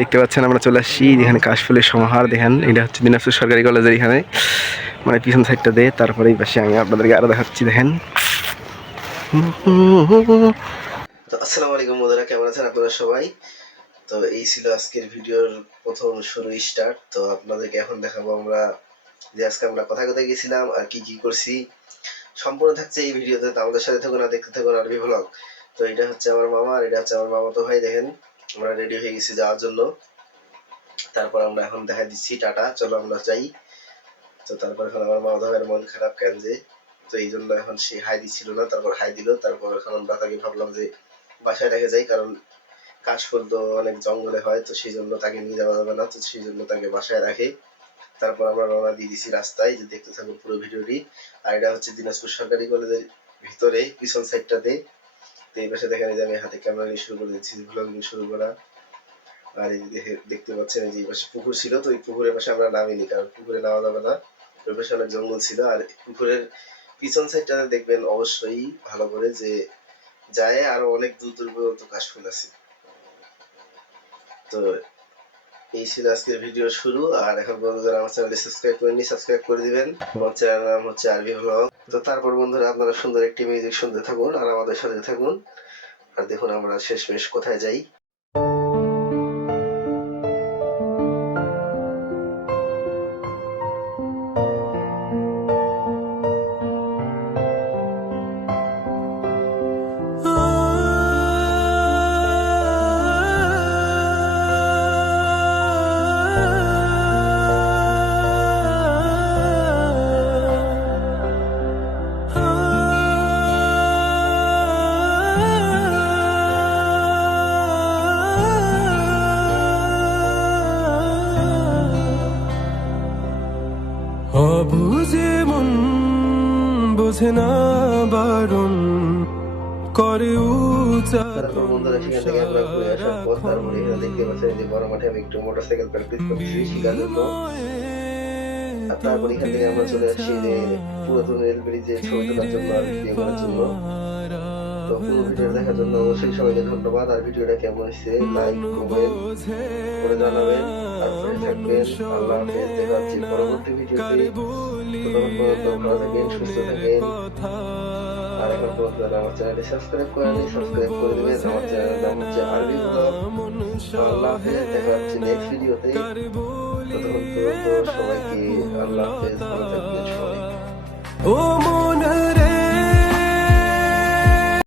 দেখতে পাচ্ছেন আমরা চলে আসছি এখানে কাশফুলের সমাহার। দেখেন এটা হচ্ছে দিনাজপুর সরকারি কলেজের এখানে মানে পিছন সাইডটা দিয়ে, তারপরে এই পাশে আমি আপনাদেরকে আরো দেখাচ্ছি। দেখেন তো আসসালামু আলাইকুম বন্ধুরা, কেমন আছেন আপনারা সবাই? তো এই ছিল আজকের ভিডিওর প্রথম শুরু স্টার্ট। তো আপনাদেরকে এখন দেখাবো আমরা যে আজকে আমরা কোথায় কোথায় গেছিলাম আর কি কি করছি, সম্পূর্ণ থাকছে এই ভিডিওতে। তো আমাদের সাথে থাকুন আর দেখতে থাকুন আরবি ভ্লগ। তো এটা হচ্ছে আমার মামা আর এটা হচ্ছে আমার মামাতো ভাই। দেখেন আমরা রেডি হয়ে গেছি যাওয়ার জন্য। তারপর আমরা এখন দেখা দিচ্ছি টাটা, চলো আমরা যাই। তো তারপর এখন আমার মামাতো ভাইয়ের মন খারাপ কেন যে, তো এই জন্য এখন সে হাই দিচ্ছিল না, তারপর হাই দিল। তারপর এখন আমরা তাকে ভাবলাম যে বাসায় রেখে যাই, কারণ কাশফুল তো অনেক জঙ্গলে হয়, তো সেই জন্য তাকে নিয়ে যাওয়া যাবে না, তো সেই জন্য তাকে বাসায় রাখে। তারপর আমরা রওনা দিয়ে দিছি রাস্তায়, যে দেখতে থাকুন পুরো ভিডিওটি। আর এটা হচ্ছে দিনাজপুর সরকারি কলেজের ভিতরে পিছন সাইডটাতে। তো এই পাশে দেখেন যে আমি হাতে ক্যামেরা নিয়ে শুরু করে দিচ্ছি ব্লগিং শুরু করা। আর এই দেখতে পাচ্ছেন এই যে পাশে পুকুর ছিল, তো এই পুকুরের পাশে আমরা নামিনি, কারণ পুকুরে নামা যাবে না, ওই পাশে অনেক জঙ্গল ছিল। আর পুকুরের পিছন সাইডটাতে দেখবেন অবশ্যই ভালো করে যে যায় আরো অনেক দূর দূর পর্যন্ত কাশফুল আছে। তো এই ছিল আজকের ভিডিও শুরু। আর এখন পর্যন্ত যারা আমার চ্যানেলটি সাবস্ক্রাইব করেননি সাবস্ক্রাইব করে দিবেন। আমার চ্যানেলের নাম হচ্ছে আরবি ভ্লগ। তো তারপর বন্ধুরা আপনারা সুন্দর একটি মিউজিক শুনতে থাকুন আর আমাদের সাথে থাকুন, আর দেখুন আমরা শেষমেশ কোথায় যাই। অবুঝে মন বোঝে না বারণ করে তারপর বন্ধুরা সেখান থেকে আমরা ঘুরে আসার পর তারপরে এখানে দেখতে পাচ্ছেন যে বড় মাঠে আমি একটু মোটরসাইকেল প্র্যাকটিস করতেছি শেখার জন্য। আর তারপর এখান থেকে আমরা চলে আসছি যে পুরাতন রেল ব্রিজে ছবি তোলার জন্য আর ভিডিও করার জন্য। তো পুরো ভিডিও দেখার জন্য অবশ্যই সবাইকে ধন্যবাদ। আর ভিডিওটা কেমন হয়েছে লাইক কমেন্ট করে জানাবেন, তারপরে থাকবেন। আল্লাহ হাফেজ, দেখা হচ্ছে পরবর্তী ভিডিওতে। ততক্ষণ পর্যন্ত ভালো থাকেন, সুস্থ থাকেন। আর এখন পর্যন্ত যারা আমার চ্যানেলটি সাবস্ক্রাইব করেনি সাবস্ক্রাইব করে দেবেন। আমার চ্যানেলের নাম হচ্ছে আরবি ভ্লগ। আল্লাহ হাফেজ, দেখা হচ্ছে নেক্সট ভিডিওতে। ততক্ষণ পর্যন্ত সবাইকে আল্লাহ হাফেজ, ভালো থাকবেন সবাই। ও মন রে